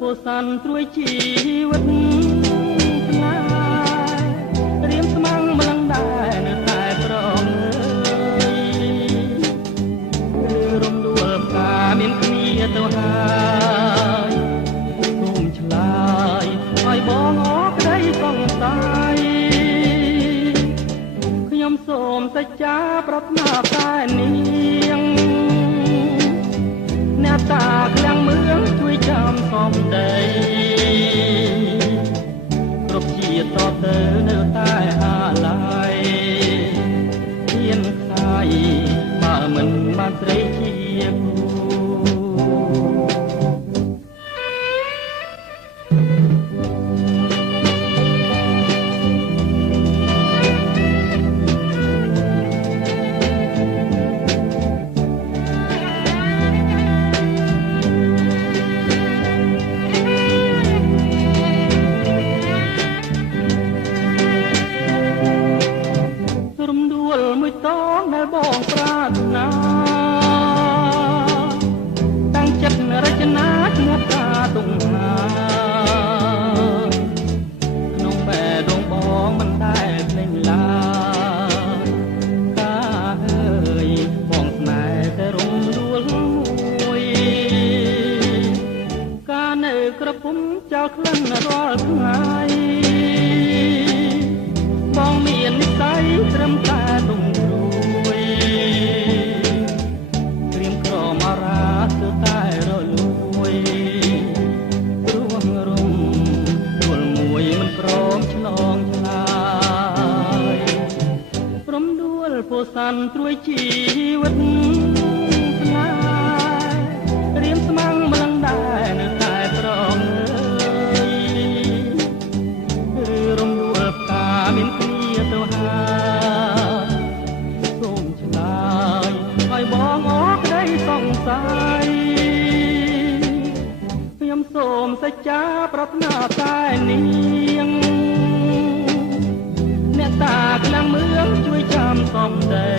ពោសាន់ត្រួយជីវិតស្នេហ៍រៀមស្មាំងម្លឹងដែរនៅតែប្រងឬរំដួលផ្កាមានគ្នាទៅហើយសូមឆ្លើយឲ្យបងអរក្តីសង្ស័យខ្ញុំសូមសច្ចាប្រាថ្នាតែនាងអ្នកតាឃ្លាំងមឿងជួយចាំសំដីគ្រប់ជាតិតទៅនៅតែអាឡ័យហ៊ានខ្សាយបើមិនបានស្រីជាគូមួយតងដែលបងប្រាថ្នាតាំងចិត្តរចនាឈ្មោះកាទុំណាក្នុងបែដងបងមិនដែលភ្លេចឡើយការហើយបងស្នេហ៍តែរំដួលមួយការនៅក្រពុំចោលក្លិនរាល់ថ្ងៃបងមាននិស្ស័យត្រឹមតែទុំព្រួយក្រៀមក្រមអារាគឺតែរលួយរួងរំដួលមួយមិនព្រមឆ្លងឆ្លើយព្រមដួលពោសាន់ត្រួយជីវិតស្នេហ៍រៀមស្មាំងម្លឹងដែរនៅតែប្រងរំដួលផ្កាមានគ្នាទៅហើយសូមឆ្លើយឲ្យបងអរក្តីសង្ស័យខ្ញុំសូមសច្ចាប្រាថ្នាតែនាងអ្នកតាខ្លាំងមឿងជួយចាំសំដី